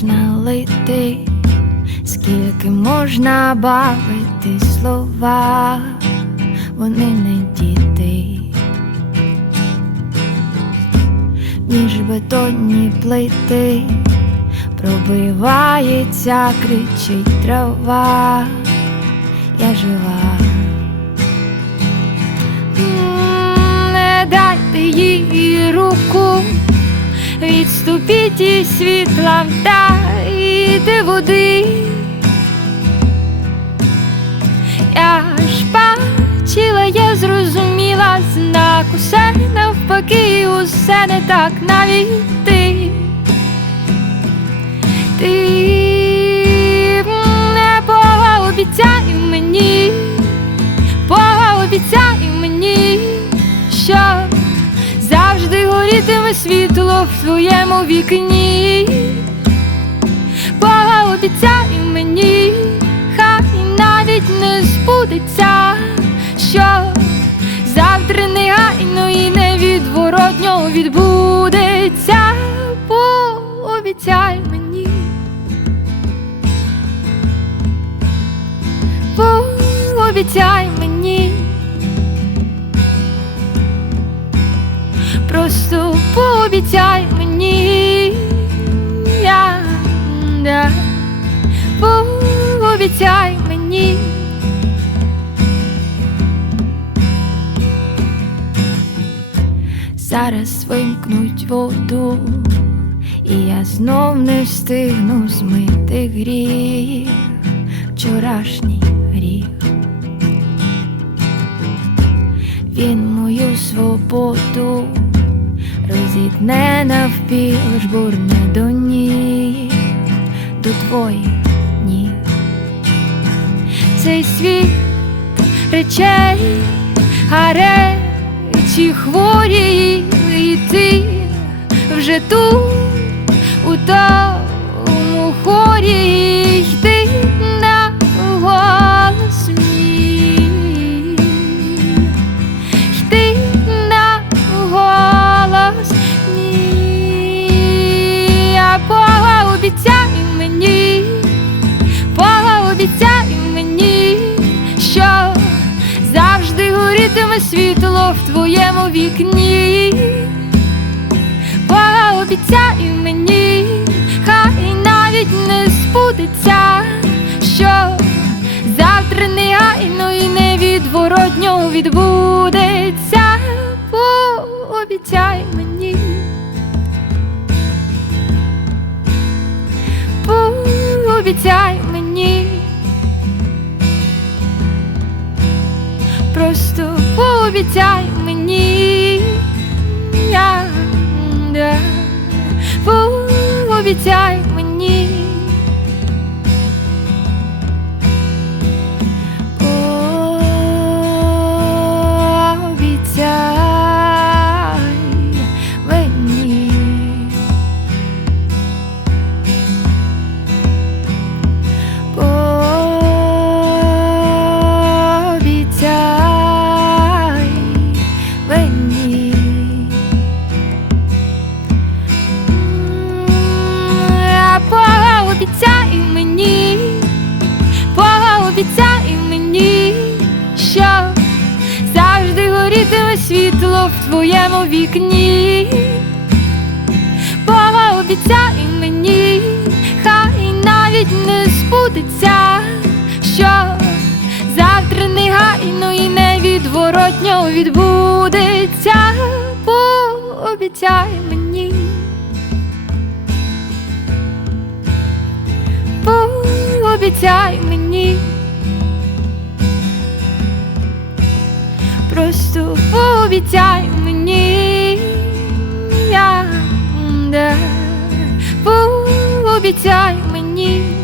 плити, скільки можна бавити слова, вони не діти, ніж бетонні плити, пробивається, кричить трава, я жива. Відступіть і світла вдайте води. Я ж бачила, я зрозуміла знак, усе навпаки, усе не так навіть ти. Ти не пообіцяй мені, пообіцяй мені, горітиме світло в твоєму вікні. Пообіцяй мені, хай навіть не збудеться, що завтра негайно і невідворотньо відбудеться. Пообіцяй мені. Пообіцяй мені. Пообіцяй мені, я, да, пообіцяй мені. Зараз вимкнуть воду, і я знов не встигну змити гріх, вчорашній гріх. Він мою свободу розітне навпіл, жбурне до ніг, до твоїх ніг. Цей світ речей, гарячі хворі, і ти вже тут, у тому хорі, світло в твоєму вікні. Пообіцяй мені, хай навіть не збудеться, що завтра негайно і невідворотньо відбудеться. Пообіцяй мені. Пообіцяй мені. Пообіцяй мені. Пообіцяй світло в твоєму вікні. Пообіцяй мені, хай навіть не збудеться, що завтра негайно і невідворотньо відбудеться. Пообіцяй мені. Пообіцяй мені. Пообіцяй мені. Я, де пообіцяй мені.